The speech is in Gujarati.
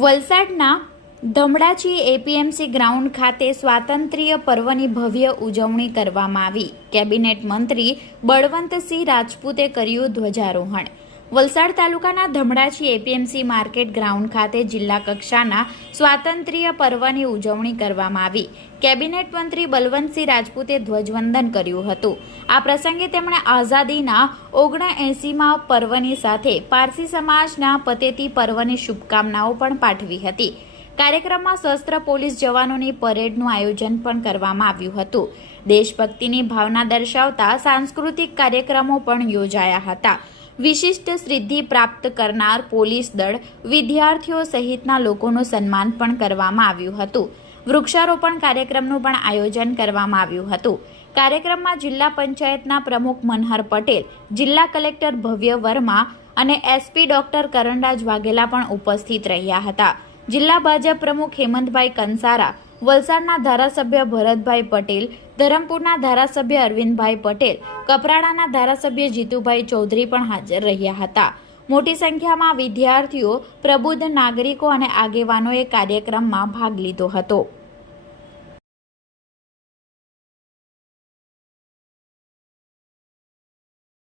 વલસાડના ધમડાચી એપીએમસી ગ્રાઉન્ડ ખાતે સ્વાતંત્ર્ય પર્વની ભવ્ય ઉજવણી કરવામાં આવી। કેબિનેટ મંત્રી બળવંતસિંહ રાજપૂતે કર્યું ધ્વજારોહણ। વલસાડ તાલુકાના ધમડાચી એપીએમસી માર્કેટ ગ્રાઉન્ડ ખાતે જિલ્લા કક્ષાના સ્વાતંત્ર્ય પર્વની ઉજવણી કરવામાં આવી। કેબિનેટ મંત્રી બળવંતસિંહ રાજપૂતે ધ્વજવંદન કર્યું હતું। આ પ્રસંગે તેમણે આઝાદીના 79મા પર્વની સાથે પારસી સમાજના પતેતી પર્વની શુભકામનાઓ પણ પાઠવી હતી। કાર્યક્રમમાં સશસ્ત્ર પોલીસ જવાનોની પરેડનું આયોજન પણ કરવામાં આવ્યું હતું। દેશભક્તિની ભાવના દર્શાવતા સાંસ્કૃતિક કાર્યક્રમો પણ યોજાયા હતા। વિશિષ્ટ સિદ્ધિ પ્રાપ્ત કરનાર પોલીસ દળ, વિદ્યાર્થીઓ સહિતના લોકોનું સન્માન પણ કરવામાં આવ્યું હતું। વૃક્ષારોપણ કાર્યક્રમનું પણ આયોજન કરવામાં આવ્યું હતું। કાર્યક્રમમાં જિલ્લા પંચાયતના પ્રમુખ મનહર પટેલ, જિલ્લા કલેક્ટર ભવ્ય વર્મા અને એસપી ડોક્ટર કરણરાજ વાઘેલા પણ ઉપસ્થિત રહ્યા હતા। જિલ્લા ભાજપ પ્રમુખ હેમંતભાઈ કંસારા, વલસાડના ધારાસભ્ય ભરતભાઈ પટેલ, ધરમપુરના ધારાસભ્ય અરવિંદભાઈ પટેલ, કપરાડાના ધારાસભ્ય જીતુભાઈ ચૌધરી પણ હાજર રહ્યા હતા। મોટી સંખ્યામાં વિદ્યાર્થીઓ, પ્રબુદ્ધ નાગરિકો અને આગેવાનોએ કાર્યક્રમમાં ભાગ લીધો હતો।